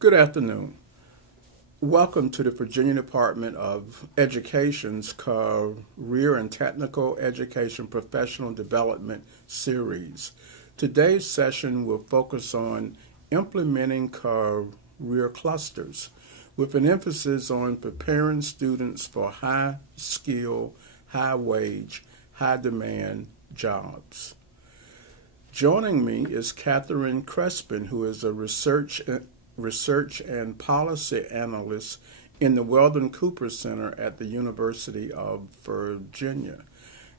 Good afternoon. Welcome to the Virginia Department of Education's Career and Technical Education Professional Development Series. Today's session will focus on implementing career clusters with an emphasis on preparing students for high skill, high wage, high demand jobs. Joining me is Catherine Crespin, who is a research and policy analyst in the Weldon Cooper Center at the University of Virginia.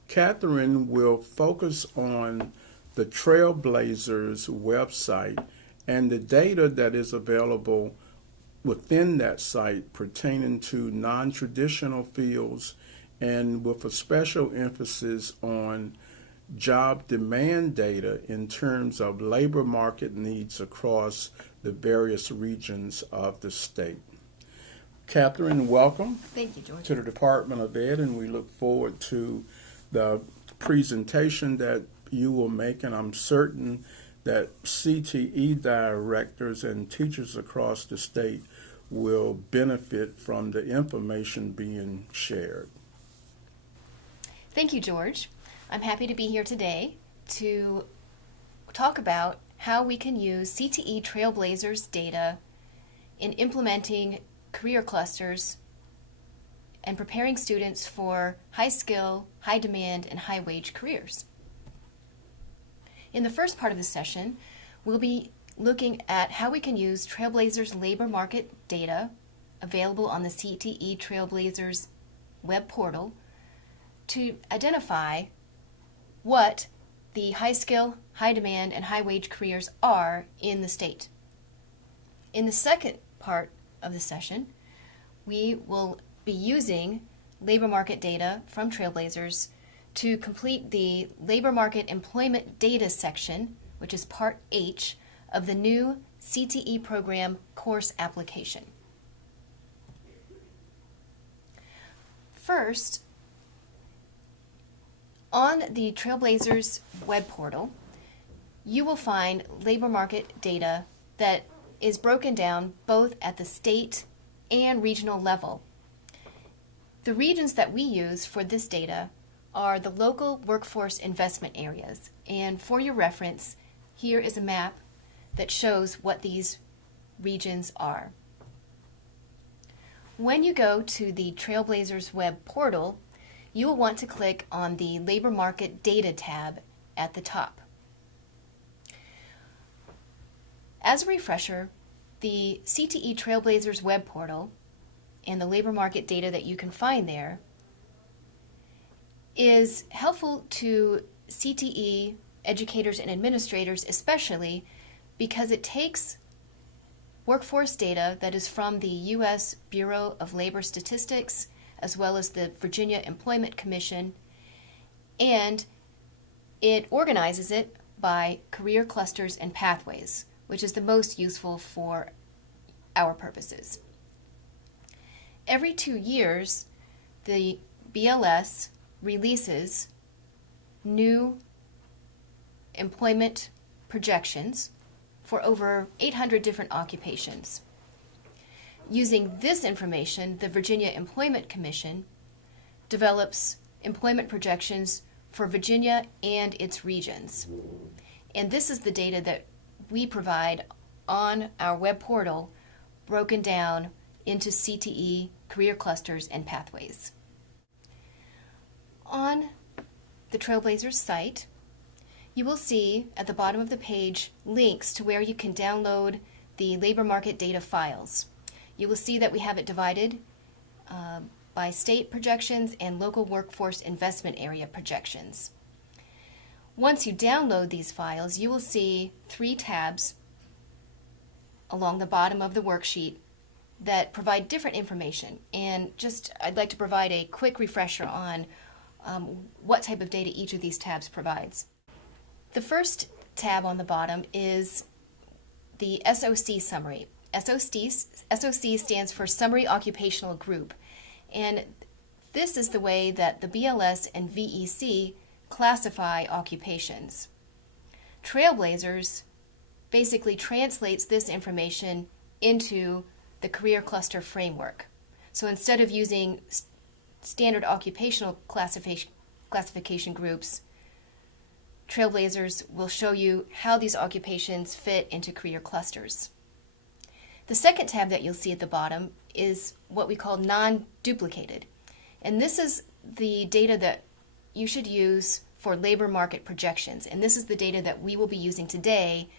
Catherine will focus on the Trailblazers website and the data that is available within that site pertaining to non-traditional fields, and with a special emphasis on job demand data in terms of labor market needs across the various regions of the state. Catherine, welcome. Thank you, George. To the Department of Ed, and we look forward to the presentation that you will make, and I'm certain that CTE directors and teachers across the state will benefit from the information being shared. Thank you, George. I'm happy to be here today to talk about how we can use CTE Trailblazers data in implementing career clusters and preparing students for high skill, high demand, and high wage careers. In the first part of the session, we'll be looking at how we can use Trailblazers labor market data available on the CTE Trailblazers web portal to identify what the high skill, high demand, and high wage careers are in the state. In the second part of the session, we will be using labor market data from Trailblazers to complete the labor market employment data section, which is part H of the new CTE program course application. First, on the Trailblazers web portal, you will find labor market data that is broken down both at the state and regional level. The regions that we use for this data are the local workforce investment areas, and for your reference, here is a map that shows what these regions are. When you go to the Trailblazers web portal, you will want to click on the Labor Market Data tab at the top. As a refresher, the CTE Trailblazers web portal and the labor market data that you can find there is helpful to CTE educators and administrators, especially because it takes workforce data that is from the U.S. Bureau of Labor Statistics as well as the Virginia Employment Commission, and it organizes it by career clusters and pathways, which is the most useful for our purposes. Every 2 years, the BLS releases new employment projections for over 800 different occupations. Using this information, the Virginia Employment Commission develops employment projections for Virginia and its regions. And this is the data that we provide on our web portal, broken down into CTE career clusters and pathways. On the Trailblazers site, you will see at the bottom of the page links to where you can download the labor market data files. You will see that we have it divided by state projections and local workforce investment area projections. Once you download these files, you will see 3 tabs along the bottom of the worksheet that provide different information. And I'd like to provide a quick refresher on what type of data each of these tabs provides. The first tab on the bottom is the SOC summary. SOC stands for Summary Occupational Group, and this is the way that the BLS and VEC classify occupations. Trailblazers basically translates this information into the career cluster framework. So instead of using standard occupational classification groups, Trailblazers will show you how these occupations fit into career clusters. The second tab that you'll see at the bottom is what we call non-duplicated. And this is the data that you should use for labor market projections. And this is the data that we will be using today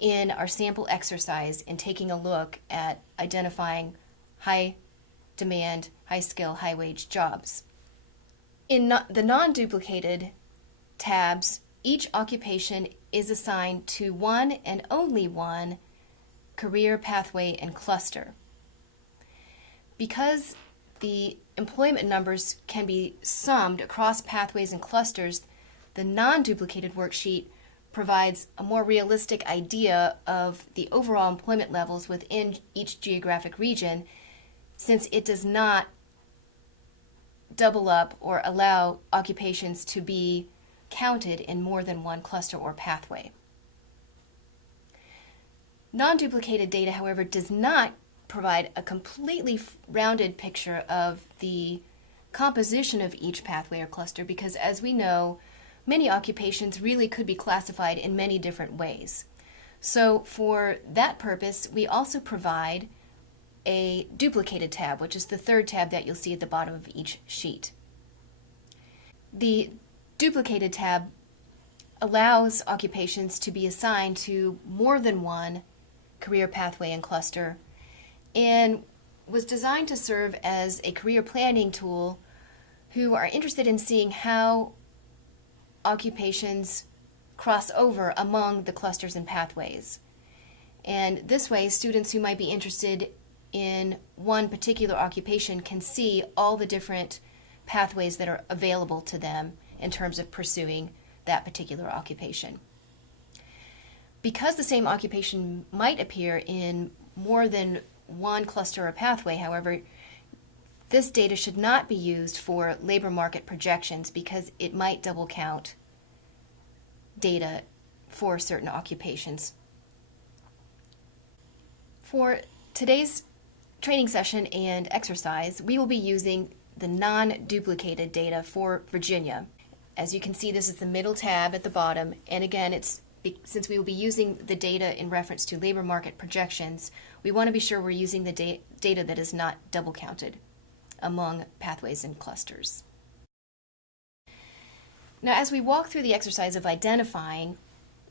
in our sample exercise in taking a look at identifying high demand, high skill, high wage jobs. In the non-duplicated tabs, each occupation is assigned to one and only one career pathway and cluster. Because the employment numbers can be summed across pathways and clusters, the non-duplicated worksheet provides a more realistic idea of the overall employment levels within each geographic region, since it does not double up or allow occupations to be counted in more than one cluster or pathway. Non-duplicated data, however, does not provide a completely rounded picture of the composition of each pathway or cluster because, as we know, many occupations really could be classified in many different ways. So for that purpose, we also provide a duplicated tab, which is the third tab that you'll see at the bottom of each sheet. The duplicated tab allows occupations to be assigned to more than one career pathway and cluster and was designed to serve as a career planning tool who are interested in seeing how occupations cross over among the clusters and pathways. And this way, students who might be interested in one particular occupation can see all the different pathways that are available to them in terms of pursuing that particular occupation. Because the same occupation might appear in more than one cluster or pathway, however, this data should not be used for labor market projections because it might double count data for certain occupations. For today's training session and exercise, we will be using the non-duplicated data for Virginia. As you can see, this is the middle tab at the bottom, and again, since we will be using the data in reference to labor market projections, we want to be sure we're using the data that is not double counted among pathways and clusters. Now, as we walk through the exercise of identifying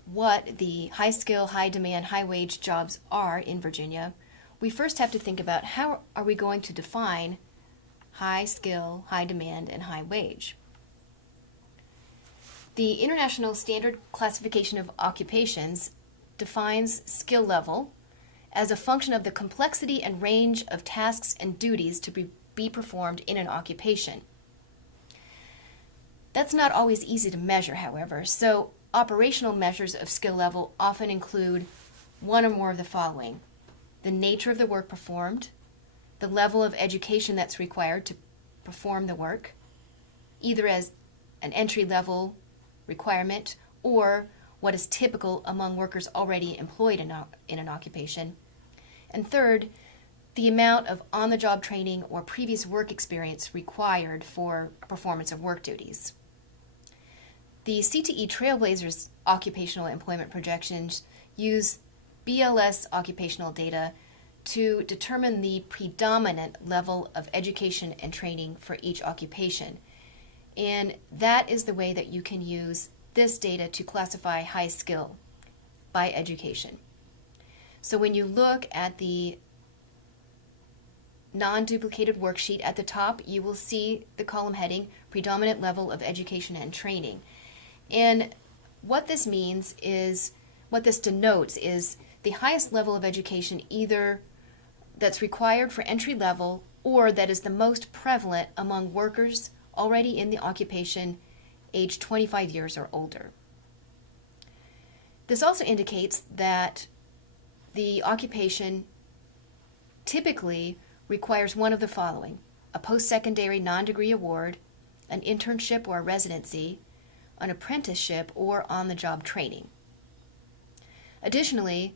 what the high skill, high demand, high wage jobs are in Virginia, we first have to think about how are we going to define high skill, high demand, and high wage. The International Standard Classification of Occupations defines skill level as a function of the complexity and range of tasks and duties to be performed in an occupation. That's not always easy to measure, however, so operational measures of skill level often include one or more of the following: the nature of the work performed, the level of education that's required to perform the work, either as an entry-level requirement or what is typical among workers already employed in an occupation, and third, the amount of on-the-job training or previous work experience required for performance of work duties. The CTE Trailblazers occupational employment projections use BLS occupational data to determine the predominant level of education and training for each occupation. And that is the way that you can use this data to classify high skill by education. So when you look at the non-duplicated worksheet at the top, you will see the column heading, Predominant Level of Education and Training. And what this means is, what this denotes is the highest level of education either that's required for entry level or that is the most prevalent among workers already in the occupation aged 25 years or older. This also indicates that the occupation typically requires one of the following: a post-secondary non-degree award, an internship or a residency, an apprenticeship, or on-the-job training. Additionally,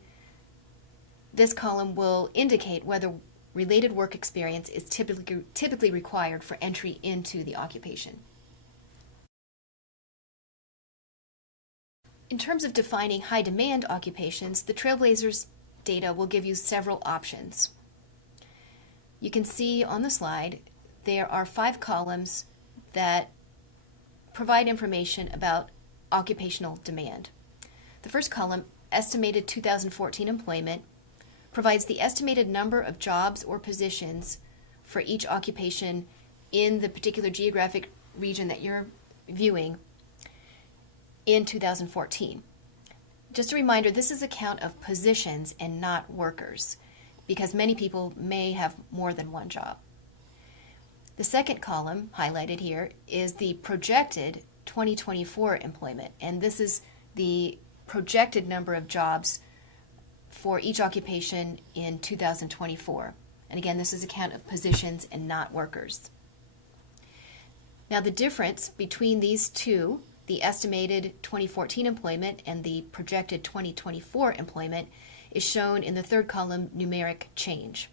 this column will indicate whether related work experience is typically required for entry into the occupation. In terms of defining high-demand occupations, the Trailblazers data will give you several options. You can see on the slide there are 5 columns that provide information about occupational demand. The first column, estimated 2014 employment, provides the estimated number of jobs or positions for each occupation in the particular geographic region that you're viewing in 2014. Just a reminder, this is a count of positions and not workers, because many people may have more than one job. The second column, highlighted here, is the projected 2024 employment, and this is the projected number of jobs for each occupation in 2024. And again, this is a count of positions and not workers. Now, the difference between these two, the estimated 2014 employment and the projected 2024 employment, is shown in the third column, numeric change.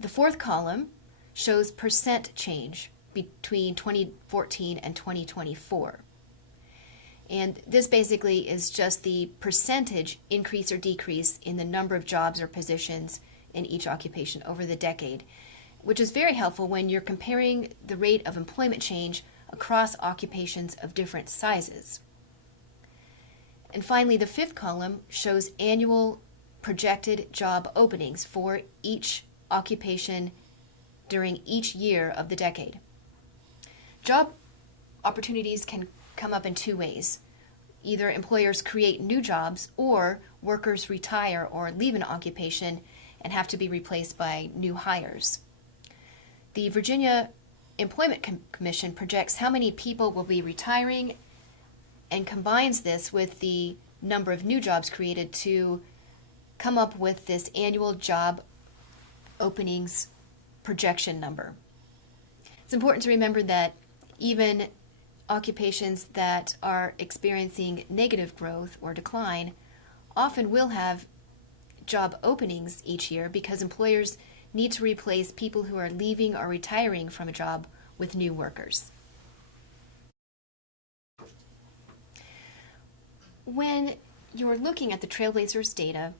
The fourth column shows percent change between 2014 and 2024. And this basically is just the percentage increase or decrease in the number of jobs or positions in each occupation over the decade, which is very helpful when you're comparing the rate of employment change across occupations of different sizes. And finally, the fifth column shows annual projected job openings for each occupation during each year of the decade. Job opportunities can come up in 2 ways. Either employers create new jobs, or workers retire or leave an occupation and have to be replaced by new hires. The Virginia Employment Commission projects how many people will be retiring and combines this with the number of new jobs created to come up with this annual job openings projection number. It's important to remember that even occupations that are experiencing negative growth or decline often will have job openings each year, because employers need to replace people who are leaving or retiring from a job with new workers. When you're looking at the Trailblazers data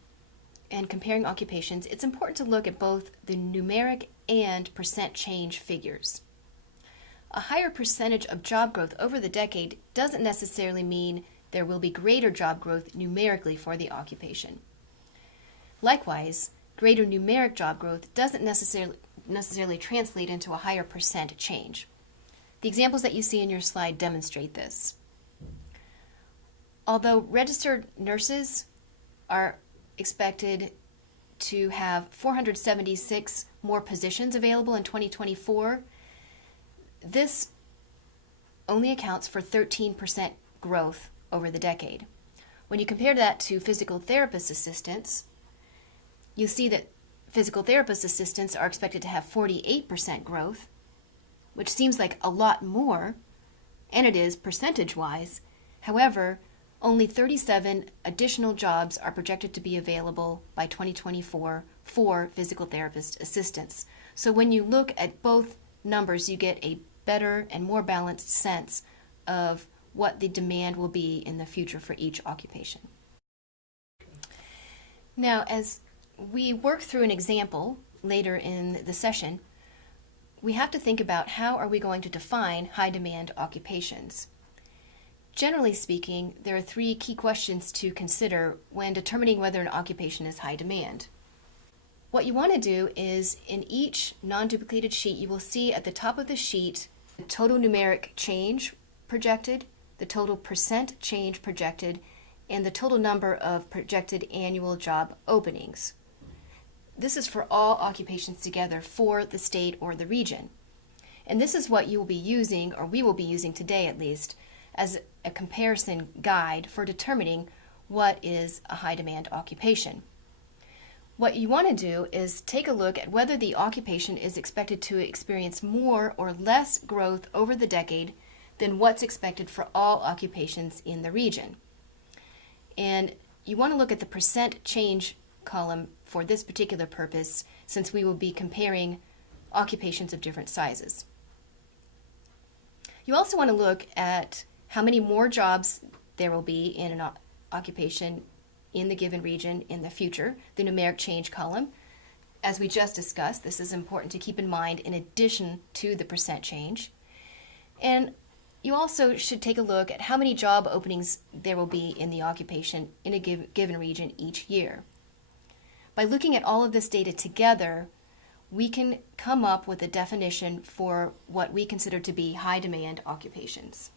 and comparing occupations, it's important to look at both the numeric and percent change figures. A higher percentage of job growth over the decade doesn't necessarily mean there will be greater job growth numerically for the occupation. Likewise, greater numeric job growth doesn't necessarily translate into a higher percent change. The examples that you see in your slide demonstrate this. Although registered nurses are expected to have 476 more positions available in 2024, this only accounts for 13% growth over the decade. When you compare that to physical therapist assistants, you see that physical therapist assistants are expected to have 48% growth, which seems like a lot more, and it is percentage-wise. However, only 37 additional jobs are projected to be available by 2024 for physical therapist assistants. So when you look at both numbers, you get a better and more balanced sense of what the demand will be in the future for each occupation. Now, as we work through an example later in the session, we have to think about how are we going to define high-demand occupations. Generally speaking, there are 3 key questions to consider when determining whether an occupation is high demand. What you want to do is, in each non-duplicated sheet, you will see at the top of the sheet the total numeric change projected, the total percent change projected, and the total number of projected annual job openings. This is for all occupations together for the state or the region. And this is what you will be using, or we will be using today at least, as a comparison guide for determining what is a high-demand occupation. What you want to do is take a look at whether the occupation is expected to experience more or less growth over the decade than what's expected for all occupations in the region. And you want to look at the percent change column for this particular purpose, since we will be comparing occupations of different sizes. You also want to look at how many more jobs there will be in an occupation in the given region in the future, the numeric change column. As we just discussed, this is important to keep in mind in addition to the percent change. And you also should take a look at how many job openings there will be in the occupation in a given region each year. By looking at all of this data together, we can come up with a definition for what we consider to be high demand occupations.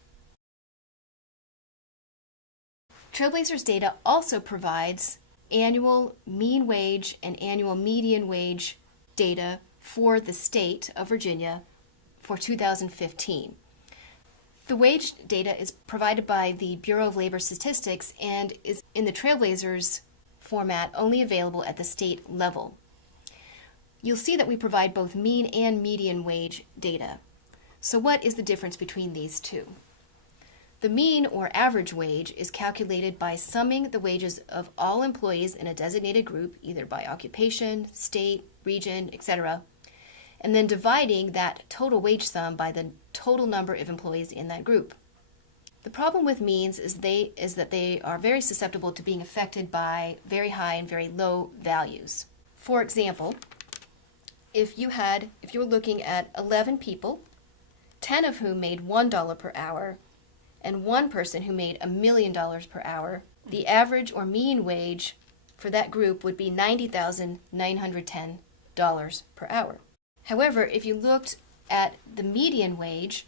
Trailblazers Data also provides annual mean wage and annual median wage data for the state of Virginia for 2015. The wage data is provided by the Bureau of Labor Statistics and is in the Trailblazers format only available at the state level. You'll see that we provide both mean and median wage data. So what is the difference between these two? The mean or average wage is calculated by summing the wages of all employees in a designated group, either by occupation, state, region, etc., and then dividing that total wage sum by the total number of employees in that group. The problem with means is that they are very susceptible to being affected by very high and very low values. For example, if you were looking at 11 people, 10 of whom made $1 per hour, and one person who made $1 million per hour, the average or mean wage for that group would be $90,910 per hour. However, if you looked at the median wage,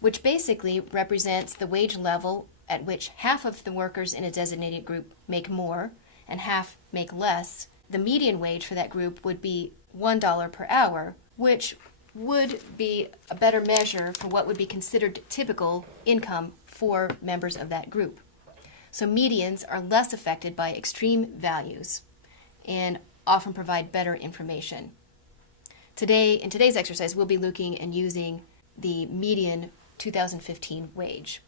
which basically represents the wage level at which half of the workers in a designated group make more and half make less, the median wage for that group would be $1 per hour, which would be a better measure for what would be considered typical income for members of that group. So medians are less affected by extreme values and often provide better information. In today's exercise, we'll be looking and using the median 2015 wage.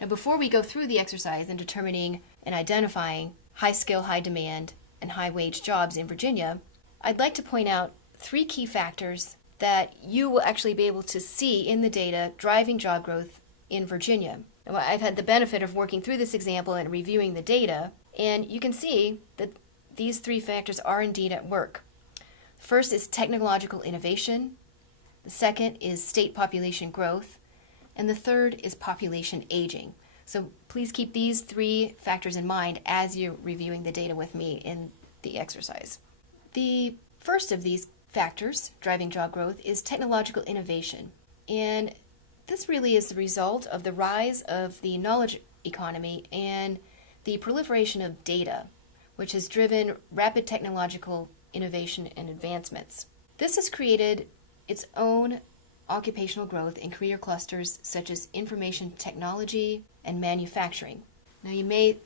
Now, before we go through the exercise in determining and identifying high skill, high demand, and high wage jobs in Virginia, I'd like to point out 3 key factors that you will actually be able to see in the data driving job growth in Virginia. Now, I've had the benefit of working through this example and reviewing the data, and you can see that these 3 factors are indeed at work. First is technological innovation, the second is state population growth, and the third is population aging. So please keep these 3 factors in mind as you're reviewing the data with me in the exercise. The first of these factors driving job growth is technological innovation, and this really is the result of the rise of the knowledge economy and the proliferation of data, which has driven rapid technological innovation and advancements. This has created its own occupational growth in career clusters such as information technology and manufacturing. Now, you may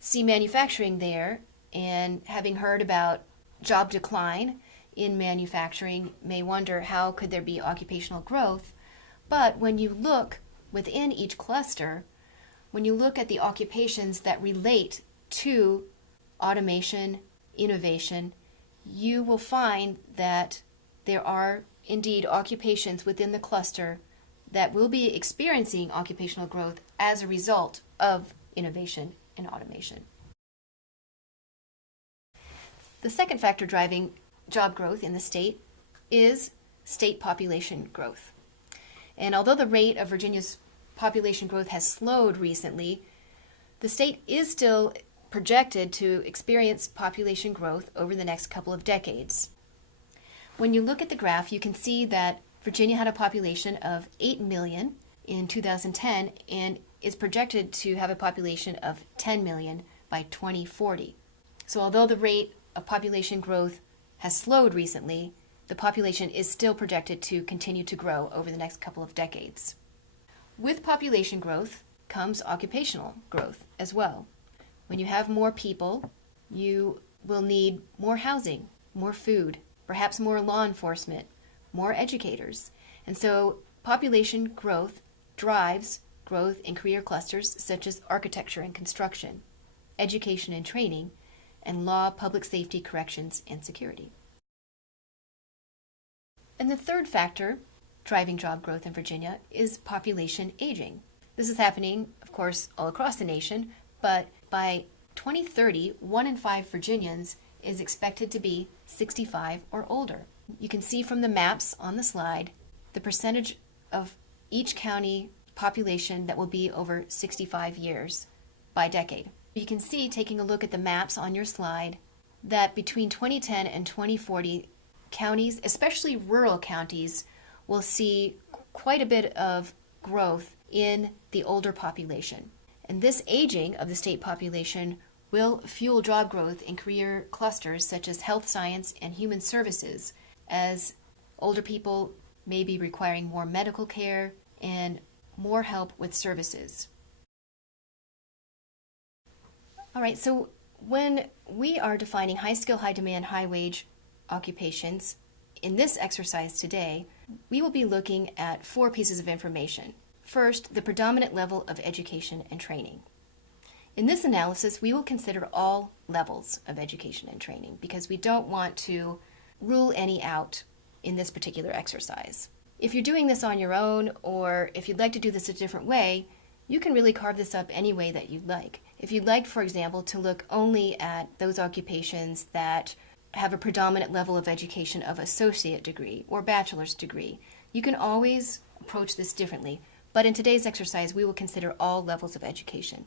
see manufacturing there, and having heard about job decline in manufacturing, may wonder how could there be occupational growth. But when you look within each cluster, when you look at the occupations that relate to automation, innovation, you will find that there are indeed occupations within the cluster that will be experiencing occupational growth as a result of innovation and automation. The second factor driving job growth in the state is state population growth. And although the rate of Virginia's population growth has slowed recently, the state is still projected to experience population growth over the next couple of decades. When you look at the graph, you can see that Virginia had a population of 8 million in 2010 and is projected to have a population of 10 million by 2040. So although the rate of population growth has slowed recently, the population is still projected to continue to grow over the next couple of decades. With population growth comes occupational growth as well. When you have more people, you will need more housing, more food, perhaps more law enforcement, more educators. And so population growth drives growth in career clusters such as architecture and construction. education and training, and law, public safety, corrections, and security. And the third factor driving job growth in Virginia is population aging. This is happening, of course, all across the nation, but by 2030, 1 in 5 Virginians is expected to be 65 or older. You can see from the maps on the slide the percentage of each county population that will be over 65 years by decade. You can see, taking a look at the maps on your slide, that between 2010 and 2040, counties, especially rural counties, will see quite a bit of growth in the older population. And this aging of the state population will fuel job growth in career clusters such as health science and human services, as older people may be requiring more medical care and more help with services. All right, so when we are defining high skill, high demand, high wage occupations, in this exercise today, we will be looking at 4 pieces of information. First, the predominant level of education and training. In this analysis, we will consider all levels of education and training because we don't want to rule any out in this particular exercise. If you're doing this on your own, or if you'd like to do this a different way, you can really carve this up any way that you'd like. If you'd like, for example, to look only at those occupations that have a predominant level of education of associate degree or bachelor's degree, you can always approach this differently. But in today's exercise, we will consider all levels of education.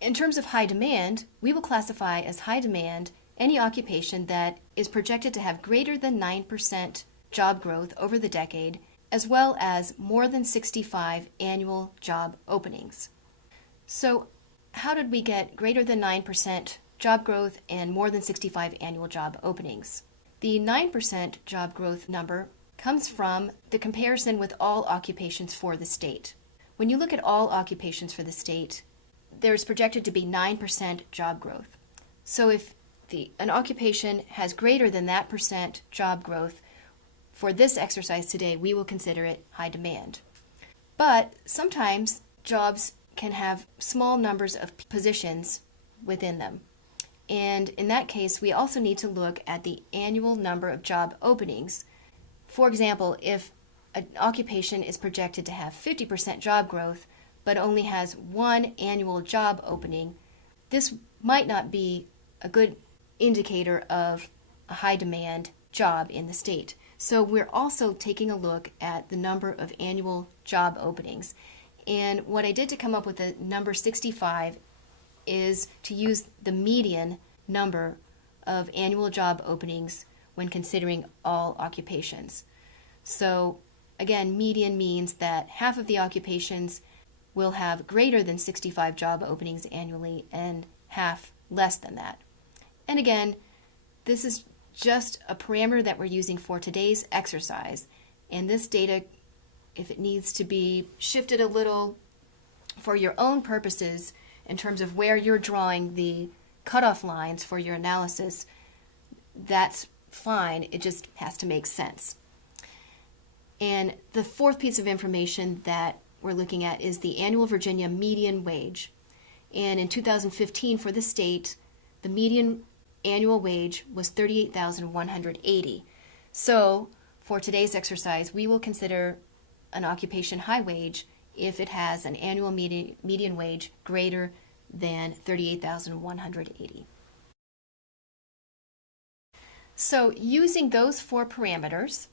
In terms of high demand, we will classify as high demand any occupation that is projected to have greater than 9% job growth over the decade, as well as more than 65 annual job openings. So how did we get greater than 9% job growth and more than 65 annual job openings? The 9% job growth number comes from the comparison with all occupations for the state. When you look at all occupations for the state, there's projected to be 9% job growth. So if an occupation has greater than that percent job growth, for this exercise today, we will consider it high demand. But sometimes jobs can have small numbers of positions within them. And in that case, we also need to look at the annual number of job openings. For example, if an occupation is projected to have 50% job growth, but only has 1 annual job opening, this might not be a good indicator of a high demand job in the state. So we're also taking a look at the number of annual job openings. And what I did to come up with the number 65 is to use the median number of annual job openings when considering all occupations. So again, median means that half of the occupations will have greater than 65 job openings annually and half less than that. And again, this is just a parameter that we're using for today's exercise. And this data, if it needs to be shifted a little for your own purposes in terms of where you're drawing the cutoff lines for your analysis, that's fine. It just has to make sense. And the 4th piece of information that we're looking at is the annual Virginia median wage. And in 2015 for the state, the median annual wage was $38,180. So for today's exercise, we will consider an occupation high wage if it has an annual median wage greater than $38,180. So using those 4 parameters,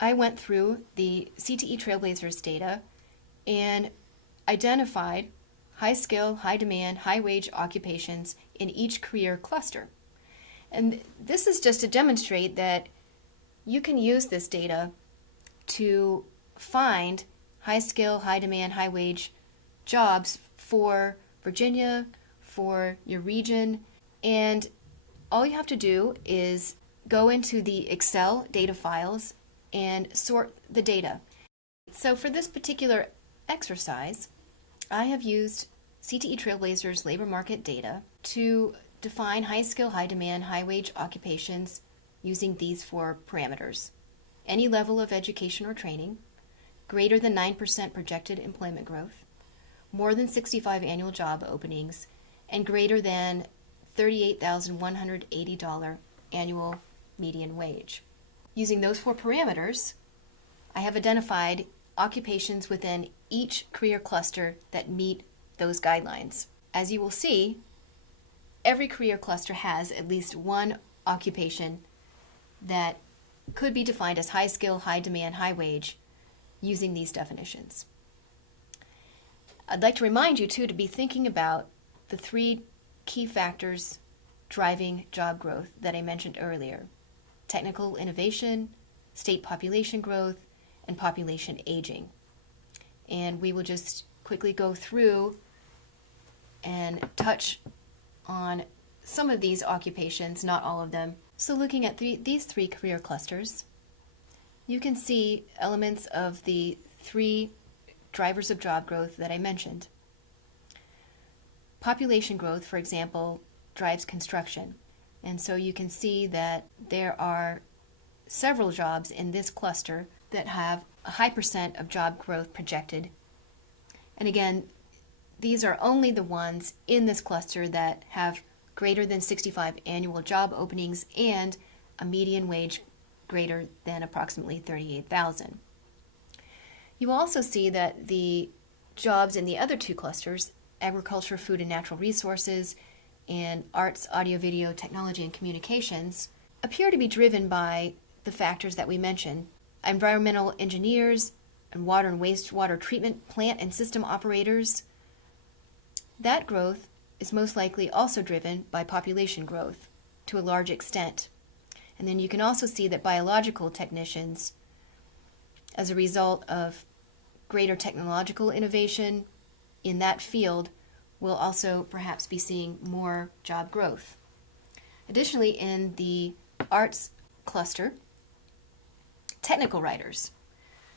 I went through the CTE Trailblazers data and identified high skill, high demand, high wage occupations in each career cluster. And this is just to demonstrate that you can use this data to find high skill, high demand, high wage jobs for Virginia, for your region, and all you have to do is go into the Excel data files and sort the data. So for this particular exercise, I have used CTE Trailblazers labor market data to define high skill, high demand, high wage occupations using these 4 parameters. Any level of education or training, greater than 9% projected employment growth, more than 65 annual job openings, and greater than $38,180 annual median wage. Using those 4 parameters, I have identified occupations within each career cluster that meet those guidelines. As you will see, every career cluster has at least one occupation that could be defined as high skill, high demand, high wage using these definitions. I'd like to remind you too to be thinking about the 3 key factors driving job growth that I mentioned earlier: technical innovation, state population growth, and population aging. And we will just quickly go through and touch on some of these occupations, not all of them. So looking at these 3 career clusters, you can see elements of the 3 drivers of job growth that I mentioned. Population growth, for example, drives construction. And so you can see that there are several jobs in this cluster that have a high percent of job growth projected. And again, these are only the ones in this cluster that have greater than 65 annual job openings and a median wage greater than approximately $38,000. You also see that the jobs in the other 2 clusters, agriculture, food and natural resources, and arts, audio, video, technology, and communications, appear to be driven by the factors that we mentioned: environmental engineers and water and wastewater treatment plant and system operators. That growth is most likely also driven by population growth to a large extent. And then you can also see that biological technicians, as a result of greater technological innovation in that field, will also perhaps be seeing more job growth. Additionally, in the arts cluster, technical writers.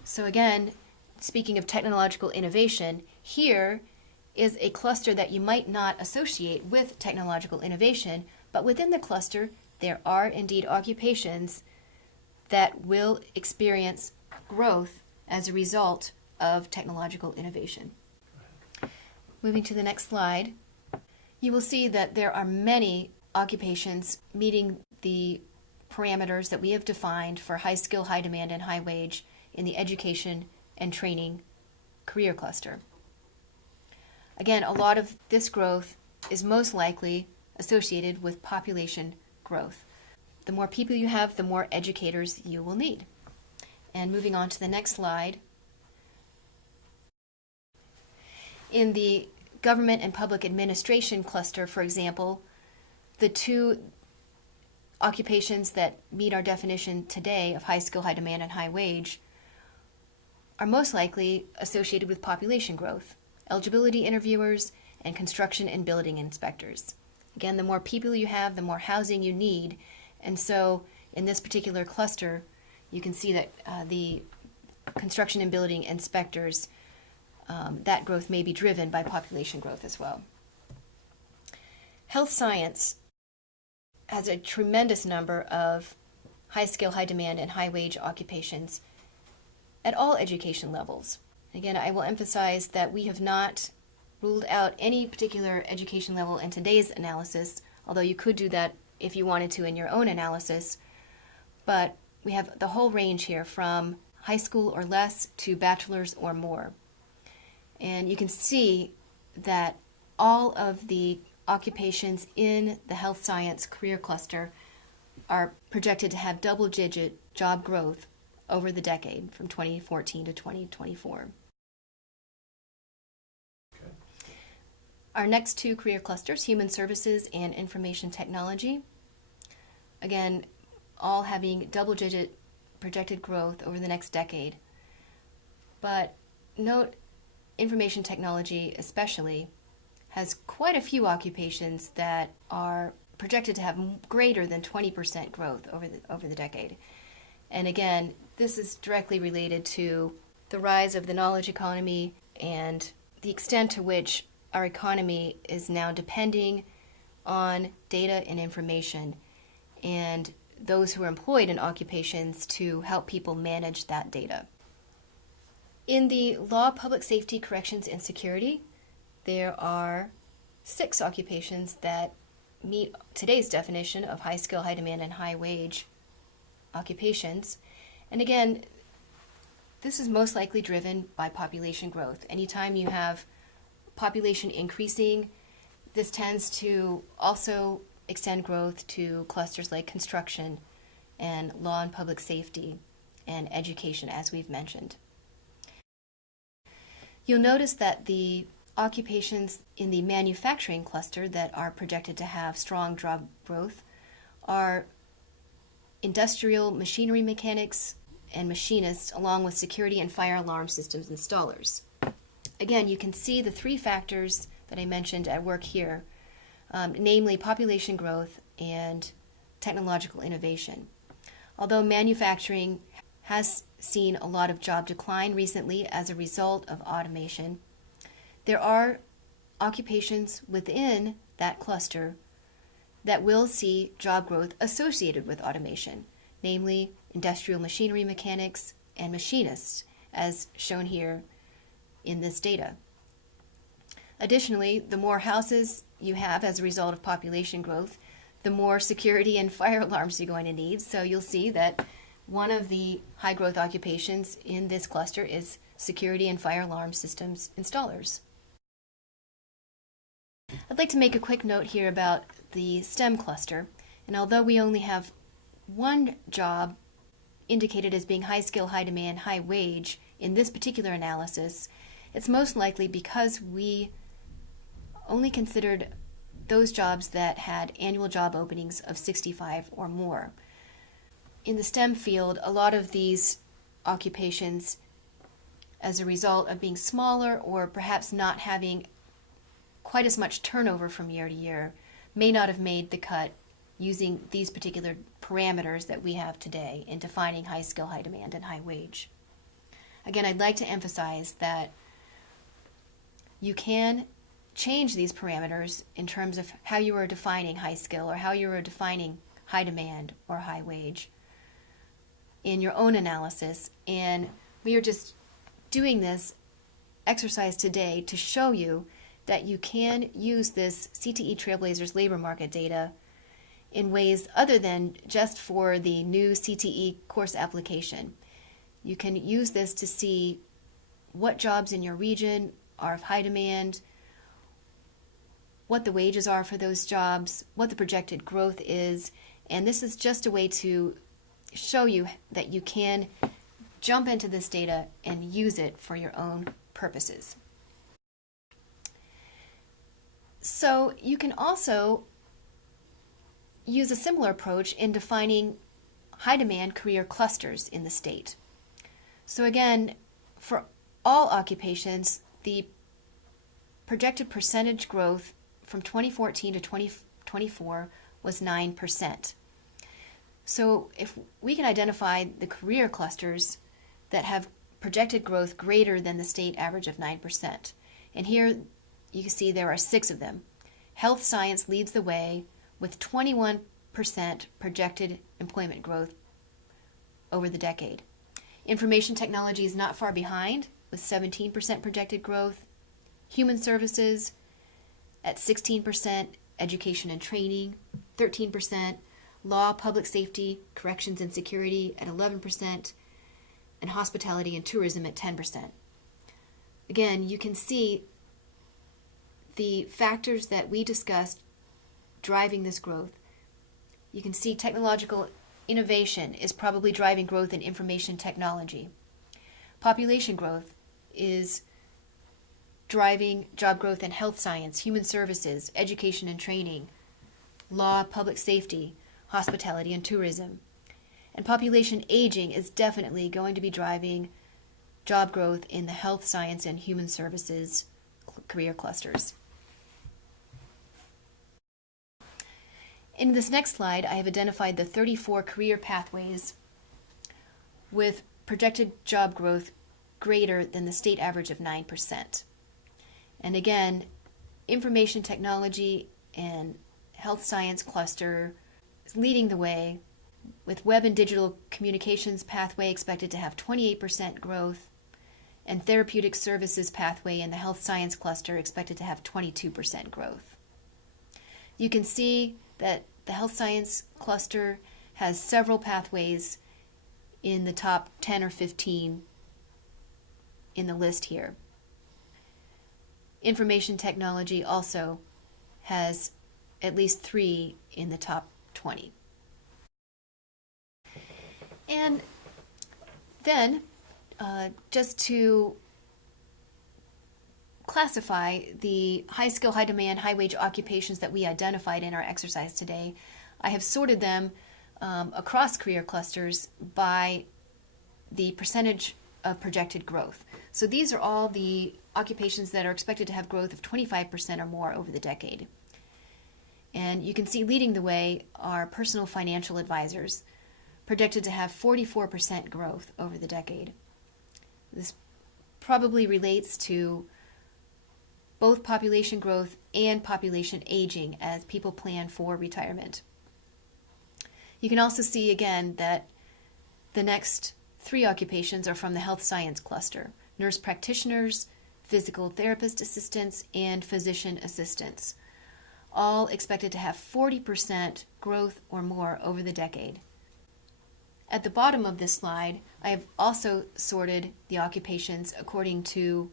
So again, speaking of technological innovation, here is a cluster that you might not associate with technological innovation, but within the cluster, there are indeed occupations that will experience growth as a result of technological innovation. Moving to the next slide, you will see that there are many occupations meeting the parameters that we have defined for high skill, high demand, and high wage in the education and training career cluster. Again, a lot of this growth is most likely associated with population growth. The more people you have, the more educators you will need. And moving on to the next slide, in the government and public administration cluster, for example, the 2 occupations that meet our definition today of high skill, high demand, and high wage are most likely associated with population growth: eligibility interviewers and construction and building inspectors. Again, the more people you have, the more housing you need. And so in this particular cluster, you can see that the construction and building inspectors, that growth may be driven by population growth as well. Health science has a tremendous number of high skill, high demand, and high wage occupations at all education levels. Again, I will emphasize that we have not ruled out any particular education level in today's analysis, although you could do that if you wanted to in your own analysis. But we have the whole range here from high school or less to bachelor's or more. And you can see that all of the occupations in the health science career cluster are projected to have double-digit job growth over the decade from 2014 to 2024. Okay. Our next 2 career clusters, human services and information technology, again, all having double-digit projected growth over the next decade. But note, information technology especially has quite a few occupations that are projected to have greater than 20% growth over the decade. And again, this is directly related to the rise of the knowledge economy and the extent to which our economy is now depending on data and information, and those who are employed in occupations to help people manage that data. In the law, public safety, corrections, and security, there are 6 occupations that meet today's definition of high skill, high demand, and high wage occupations. And again, this is most likely driven by population growth. Anytime you have population increasing, this tends to also extend growth to clusters like construction and law and public safety and education, as we've mentioned. You'll notice that the occupations in the manufacturing cluster that are projected to have strong job growth are industrial machinery mechanics and machinists, along with security and fire alarm systems installers. Again, you can see the 3 factors that I mentioned at work here, namely population growth and technological innovation. Although manufacturing has seen a lot of job decline recently as a result of automation, there are occupations within that cluster that will see job growth associated with automation, namely industrial machinery mechanics and machinists, as shown here in this data. Additionally, the more houses you have as a result of population growth, the more security and fire alarms you're going to need. So you'll see that one of the high growth occupations in this cluster is security and fire alarm systems installers. I'd like to make a quick note here about the STEM cluster. And although we only have one job indicated as being high skill, high demand, high wage in this particular analysis, it's most likely because we only considered those jobs that had annual job openings of 65 or more. In the STEM field, a lot of these occupations, as a result of being smaller or perhaps not having quite as much turnover from year to year, may not have made the cut using these particular parameters that we have today in defining high skill, high demand, and high wage. Again, I'd like to emphasize that you can change these parameters in terms of how you are defining high skill or how you are defining high demand or high wage in your own analysis. And we are just doing this exercise today to show you that you can use this CTE Trailblazers labor market data in ways other than just for the new CTE course application. You can use this to see what jobs in your region are of high demand, what the wages are for those jobs, what the projected growth is, and this is just a way to show you that you can jump into this data and use it for your own purposes. So you can also use a similar approach in defining high demand career clusters in the state. So again, for all occupations, the projected percentage growth from 2014 to 2024 was 9%. So if we can identify the career clusters that have projected growth greater than the state average of 9%, and here you can see there are 6 of them. Health science leads the way with 21% projected employment growth over the decade. Information technology is not far behind with 17% projected growth. Human services at 16%, education and training 13%, law, public safety, corrections and security at 11%, and hospitality and tourism at 10%. Again, you can see the factors that we discussed driving this growth. You can see technological innovation is probably driving growth in information technology. Population growth is driving job growth in health science, human services, education and training, law, public safety, hospitality and tourism. And population aging is definitely going to be driving job growth in the health science and human services career clusters. In this next slide, I have identified the 34 career pathways with projected job growth greater than the state average of 9%. And again, information technology and health science cluster is leading the way, with web and digital communications pathway expected to have 28% growth, and therapeutic services pathway in the health science cluster expected to have 22% growth. You can see that the health science cluster has several pathways in the top 10 or 15 in the list here. Information technology also has at least 3 in the top 20. And then, just to classify the high skill, high demand, high wage occupations that we identified in our exercise today, I have sorted them across career clusters by the percentage of projected growth. So these are all the occupations that are expected to have growth of 25% or more over the decade. And you can see leading the way are personal financial advisors, projected to have 44% growth over the decade. This probably relates to both population growth and population aging as people plan for retirement. You can also see again that the next 3 occupations are from the health science cluster: nurse practitioners, physical therapist assistants, and physician assistants, all expected to have 40% growth or more over the decade. At the bottom of this slide, I have also sorted the occupations according to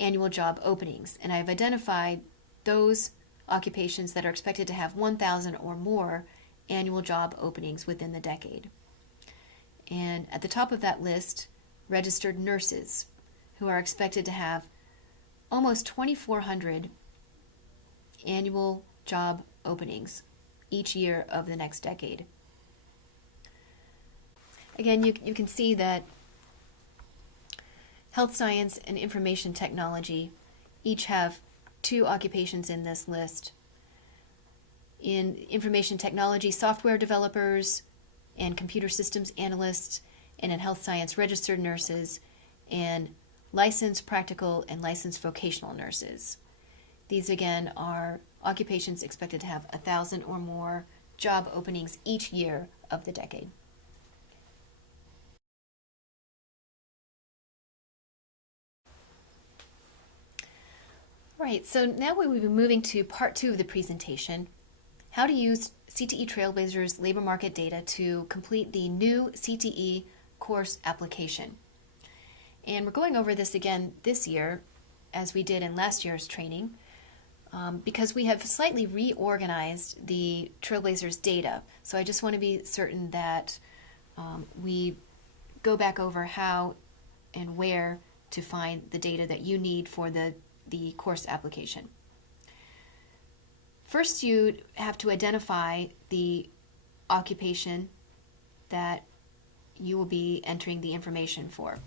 annual job openings, and I've identified those occupations that are expected to have 1,000 or more annual job openings within the decade. And at the top of that list, registered nurses, who are expected to have almost 2,400 annual job openings each year of the next decade. Again, you can see that health science and information technology each have 2 occupations in this list. In information technology, software developers and computer systems analysts, and in health science, registered nurses and licensed practical and licensed vocational nurses. These again are occupations expected to have 1,000 or more job openings each year of the decade. Right, so now we will be moving to part 2 of the presentation, how to use CTE Trailblazers labor market data to complete the new CTE course application. And we're going over this again this year, as we did in last year's training, because we have slightly reorganized the Trailblazers data. So I just want to be certain that we go back over how and where to find the data that you need for the course application. First, you have to identify the occupation that you will be entering the information for.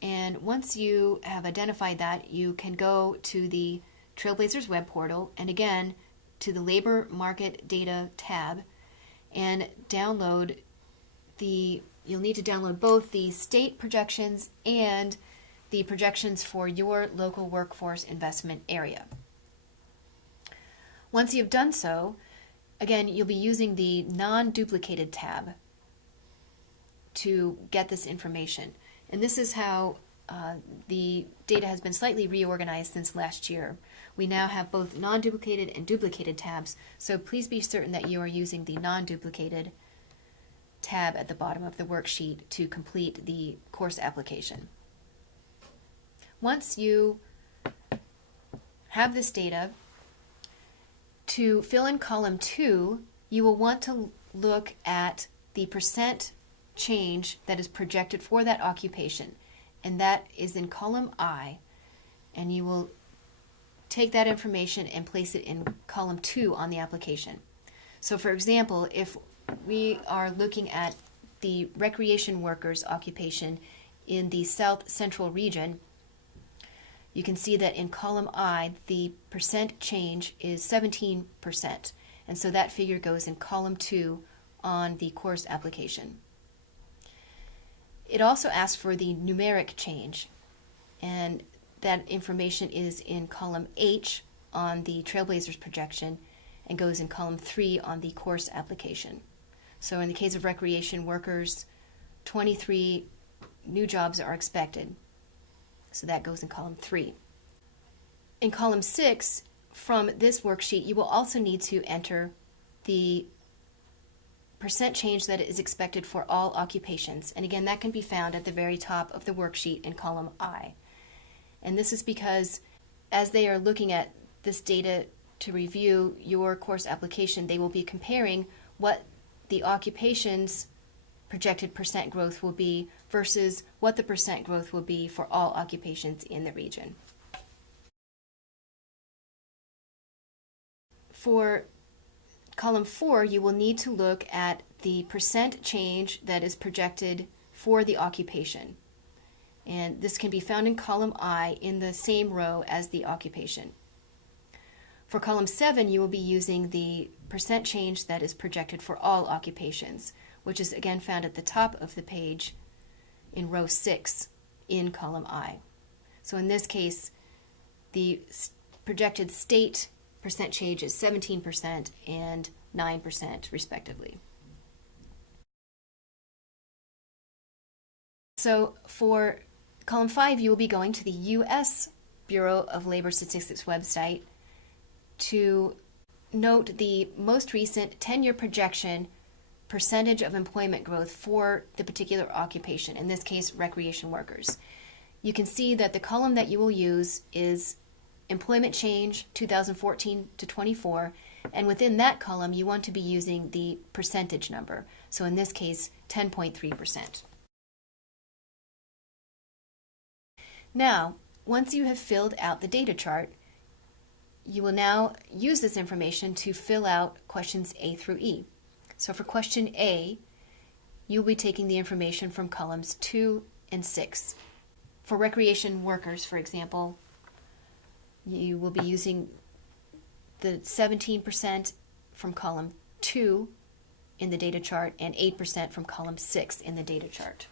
And once you have identified that, you can go to the Trailblazers web portal and again to the Labor Market Data tab and you'll need to download both the state projections and the projections for your local workforce investment area. Once you've done so, again, you'll be using the non-duplicated tab to get this information. And this is how the data has been slightly reorganized since last year. We now have both non-duplicated and duplicated tabs, so please be certain that you are using the non-duplicated tab at the bottom of the worksheet to complete the course application. Once you have this data, to fill in column 2, you will want to look at the percent change that is projected for that occupation, and that is in column I, and you will take that information and place it in column 2 on the application. So for example, if we are looking at the recreation workers occupation in the South Central region, you can see that in column I, the percent change is 17%. And so that figure goes in column 2 on the course application. It also asks for the numeric change, and that information is in column H on the Trailblazers projection and goes in column 3 on the course application. So in the case of recreation workers, 23 new jobs are expected. So that goes in column 3. In column 6, from this worksheet, you will also need to enter the percent change that is expected for all occupations. And again, that can be found at the very top of the worksheet in column I. And this is because as they are looking at this data to review your course application, they will be comparing what the occupation's projected percent growth will be versus what the percent growth will be for all occupations in the region. For column 4, you will need to look at the percent change that is projected for the occupation. And this can be found in column I in the same row as the occupation. For column 7, you will be using the percent change that is projected for all occupations, which is again found at the top of the page in row 6 in column I. So in this case, the projected state percent change is 17% and 9% respectively. So for column 5, you will be going to the U.S. Bureau of Labor Statistics website to note the most recent 10-year projection percentage of employment growth for the particular occupation, in this case, recreation workers. You can see that the column that you will use is employment change 2014 to 24, and within that column you want to be using the percentage number. So in this case, 10.3%. Now, once you have filled out the data chart, you will now use this information to fill out questions A through E. So for question A, you'll be taking the information from columns 2 and 6. For recreation workers, for example, you will be using the 17% from column 2 in the data chart and 8% from column 6 in the data chart.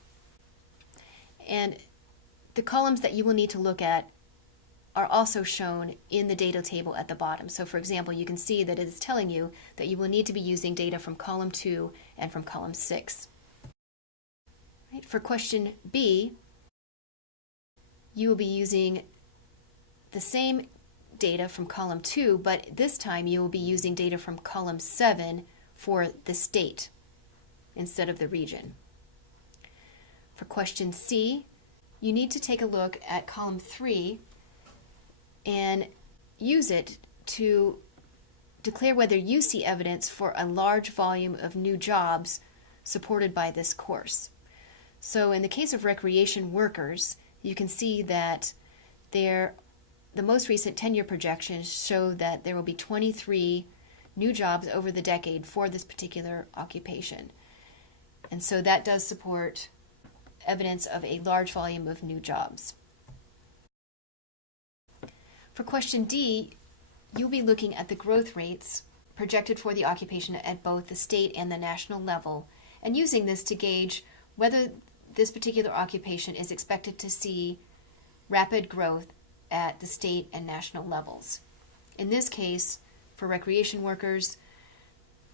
And the columns that you will need to look at are also shown in the data table at the bottom. So for example, you can see that it is telling you that you will need to be using data from column 2 and from column 6. Right. For question B, you will be using the same data from column 2, but this time you will be using data from column 7 for the state instead of the region. For question C, you need to take a look at column 3 and use it to declare whether you see evidence for a large volume of new jobs supported by this course. So in the case of recreation workers, you can see that the most recent 10-year projections show that there will be 23 new jobs over the decade for this particular occupation. And so that does support evidence of a large volume of new jobs. For question D, you'll be looking at the growth rates projected for the occupation at both the state and the national level, and using this to gauge whether this particular occupation is expected to see rapid growth at the state and national levels. In this case, for recreation workers,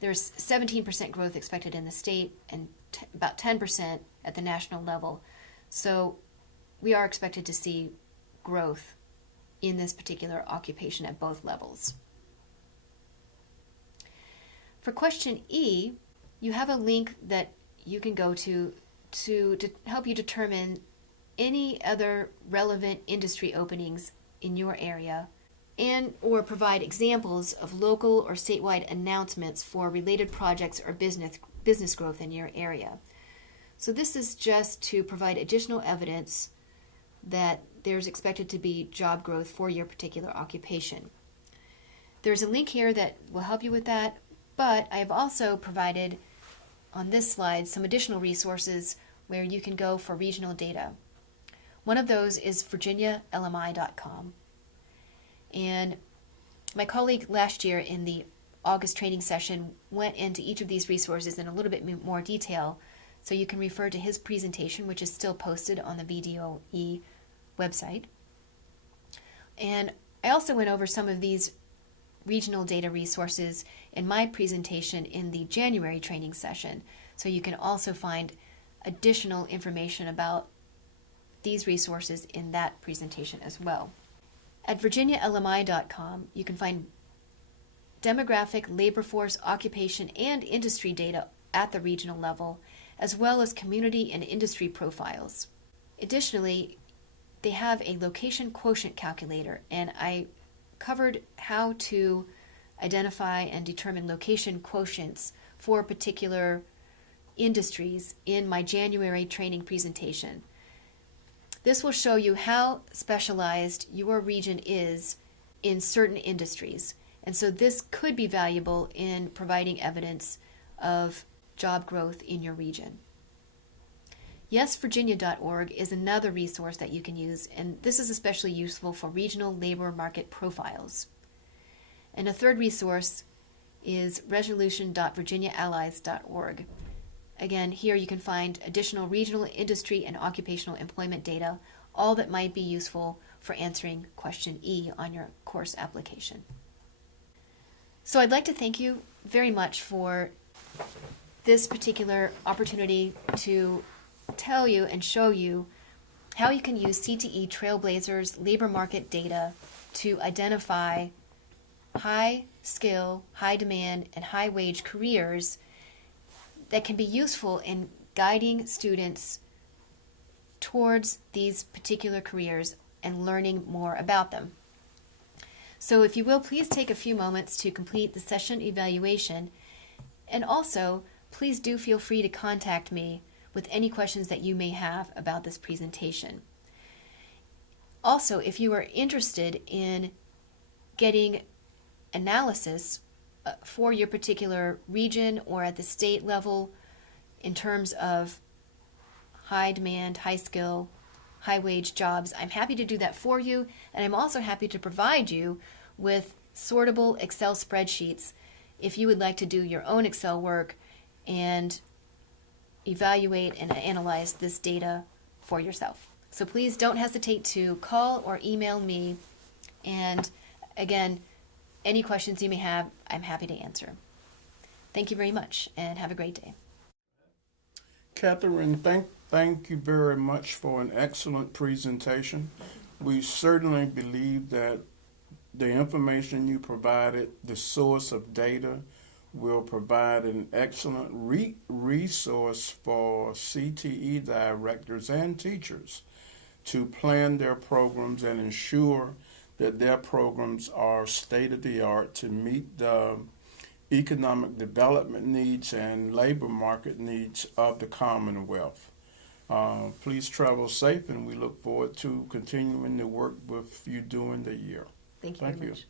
there's 17% growth expected in the state and about 10% at the national level. So we are expected to see growth in this particular occupation at both levels. For question E, you have a link that you can go to help you determine any other relevant industry openings in your area and or provide examples of local or statewide announcements for related projects or business growth in your area. So this is just to provide additional evidence that there's expected to be job growth for your particular occupation. There's a link here that will help you with that, but I have also provided on this slide some additional resources where you can go for regional data. One of those is virginialmi.com. And my colleague last year in the August training session went into each of these resources in a little bit more detail, so you can refer to his presentation, which is still posted on the VDOE website. And I also went over some of these regional data resources in my presentation in the January training session, so you can also find additional information about these resources in that presentation as well. At virginialmi.com, you can find demographic, labor force, occupation, and industry data at the regional level, as well as community and industry profiles. Additionally, they have a location quotient calculator, and I covered how to identify and determine location quotients for particular industries in my January training presentation. This will show you how specialized your region is in certain industries, and so this could be valuable in providing evidence of job growth in your region. YesVirginia.org is another resource that you can use, and this is especially useful for regional labor market profiles. And a third resource is resolution.virginiaallies.org. Again, here you can find additional regional, industry, and occupational employment data, all that might be useful for answering question E on your course application. So I'd like to thank you very much for this particular opportunity to tell you and show you how you can use CTE Trailblazers labor market data to identify high skill, high demand, and high wage careers that can be useful in guiding students towards these particular careers and learning more about them. So if you will, please take a few moments to complete the session evaluation, and also please do feel free to contact me with any questions that you may have about this presentation. Also, if you are interested in getting analysis for your particular region or at the state level in terms of high demand, high skill, high wage jobs, I'm happy to do that for you, and I'm also happy to provide you with sortable Excel spreadsheets if you would like to do your own Excel work and evaluate and analyze this data for yourself. So please don't hesitate to call or email me, and again, any questions you may have, I'm happy to answer. Thank you very much, and have a great day. Catherine, thank you very much for an excellent presentation. We certainly believe that the information you provided, the source of data, will provide an excellent resource for CTE directors and teachers to plan their programs and ensure that their programs are state-of-the-art to meet the economic development needs and labor market needs of the Commonwealth. Please travel safe, and we look forward to continuing the work with you during the year. Thank you very much.